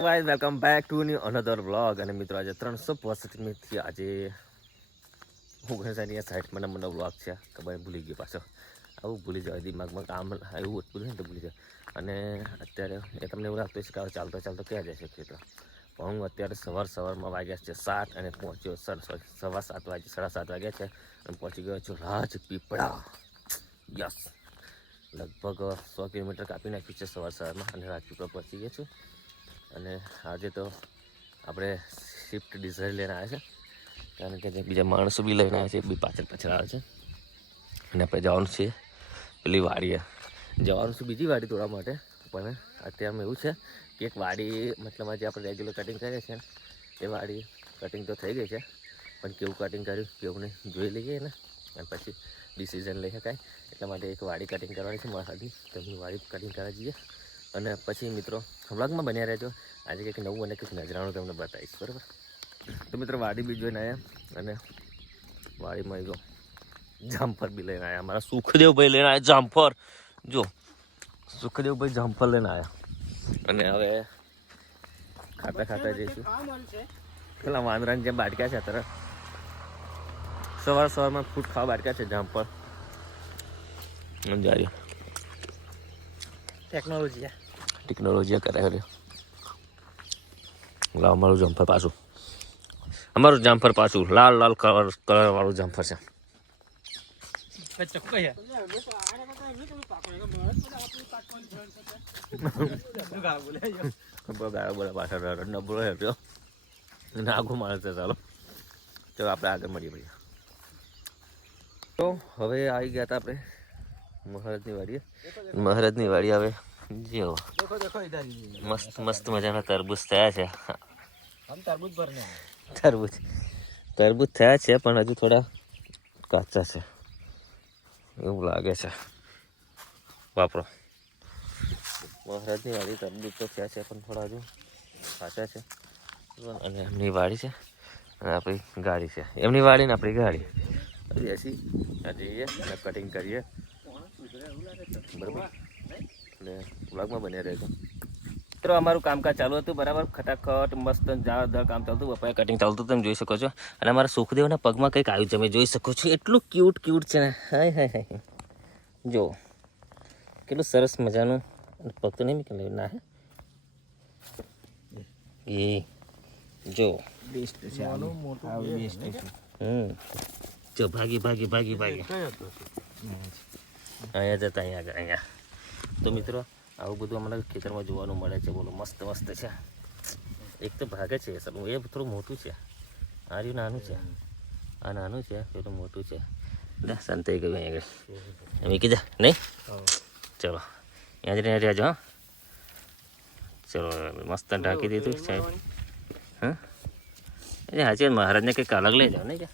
Guys welcome back to new another vlog. અને મિત્રો આજે 365 આજે 59 મને વ્લોગ છે. ખબર ભૂલી ગયો પાછો. આવું ભૂલી જાય દિમાગમાં કામ એવું બધું ને તો ભૂલી જાય. અને અત્યારે એ તમને એવું લાગતું છે કે ચાલતો ચાલતો ક્યાં જશે ખેતર, પણ હું અત્યારે સવારમાં વાગ્યા છે 7 અને પહોંચ્યો સવા 7 વાગે 7:30 વાગ્યા છે અને પહોંચી ગયો છું રાજપીપળા. યસ, લગભગ 100 કિલોમીટર કાપી નાખ્યું છે સવારમાં અને રાજપીપળા પહોંચી ગયા છું. અને આજે તો આપણે સ્વિફ્ટ ડિઝાયર લઈને આવ્યા છે, કારણ કે જે બીજા માણસો બી લઈને આવ્યા છે બી પાછળ આવે છે. અને આપણે જવાનું છે પેલી વાડીએ, જવાનું છે બીજી વાડી તોડવા માટે. પણ અત્યારમાં એવું છે કે એક વાડી મતલબ આજે આપણે રેગ્યુલર કટિંગ કરીએ છીએ એ વાડી કટિંગ તો થઈ ગઈ છે, પણ કેવું કટિંગ કર્યું કેવું નહીં જોઈ લઈએ ને અને પછી ડિસિઝન લઈ શકાય. એટલા માટે એક વાડી કટિંગ કરવાની છે મારાથી, તેમની વાડી કટિંગ કરવા જઈએ. અને પછી મિત્રો વ્લોગમાં બન્યા રહેજો. આજે કંઈક નવું અને કંઈક નજરાણું તમને બતાવીશ, બરાબર? તો મિત્રો વાડી બી જોઈને આવ્યા અને વાડીમાં જો જામફળ બી લઈને આવ્યા. અમારા સુખદેવભાઈ લઈને આવ્યા જામફળ. જો સુખદેવભાઈ જામફળ લઈને આવ્યા અને હવે ખાતા જઈશું. પેલા વાંદરાની જેમ બાટક્યા છે અત્યારે સવારમાં ફૂટ ખાવા બાટક્યા છે જામફળ. સમજાય ટેકનોલોજી કરાવે. લાવ અમારું જામફળ પાછું લાલ કલર વાળું જામફળ છે. નાગો માણસ છે. ચાલો આપણે આગળ મળીએ. તો હવે આવી ગયા હતા આપણે મહારાજની વાડી. હવે જો મસ્ત મજાના તરબૂચ થયા છે. તરબૂચ થયા છે પણ હજુ થોડા કાચા છે એવું લાગે છે. વાપરો મહારાજની વાડી તરબૂચ તો થયા છે પણ થોડા હજુ કાચા છે. અને એમની વાડી છે અને આપણી ગાડી છે. એમની વાડી ને આપણી ગાડી બેસી જઈએ અને કટિંગ કરીએ, બરાબર? અને વ્લોગમાં બન્યા રહેજો. મિત્રો અમારું કામકાજ ચાલુ હતું, બરાબર? ખટાખટ મસ્ત જોરદાર કામ ચાલતું. બપાએ કટિંગ ચાલતું તમે જોઈ શકો છો. અને અમારા સુખદેવના પગમાં કંઈક આવ્યું તમે જોઈ શકો છો. એટલું ક્યુટ છે ને, હાય. જો કેટલું સરસ મજાનું પગ તો નહીં નીકળે ના હે એ જો જો ભાગી અહીંયા જતા અહીંયા. તો મિત્રો આવું બધું અમારા ખેતરમાં જોવાનું મળે છે. બોલો મસ્ત છે. એક તો ભાગે છે સર, એ થોડું મોટું છે. આ રહ્યું નાનું છે, આ નાનું છે, પેલું મોટું છે. સંતાઈ ગયું અહીંયા આગળ એમ કીધા નહીં. ચલો અહીંયા જ રહેજો. હા ચલો મસ્ત ઢાંકી દીધું સાહેબ. હા હાજી મહારાજને કંઈક અલગ લઈ જાઓ નહીં,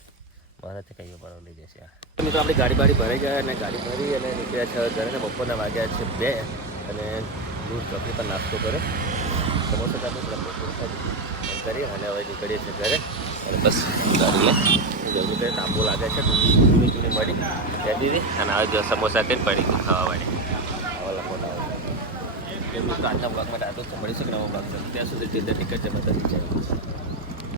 મહારાજને કંઈ બરાબર લઈ જશે. મિત્રો આપણી ગાડી ભરાઈ જાય અને ગાડી ભરી અને નીકળ્યા છે ઘરે. બપોરના વાગ્યા છે 2 અને દૂધ ચોકડી પર નાસ્તો કરે, સમોસા કાપી કરી અને હવે નીકળીએ છીએ ઘરે. અને બસ ગાડી જવું કંઈ તાંબુ લાગે છે, જૂની મળી ત્યાં દીધી અને હવે સમોસા કંઈ પડી ખાવાવાળી આવા મોટા આવે. મિત્રો આજના બ્લોગમાં આટલું મળીશું કે નવો બ્લોગ ત્યાં સુધી ટીકટ છે બધા નીચે.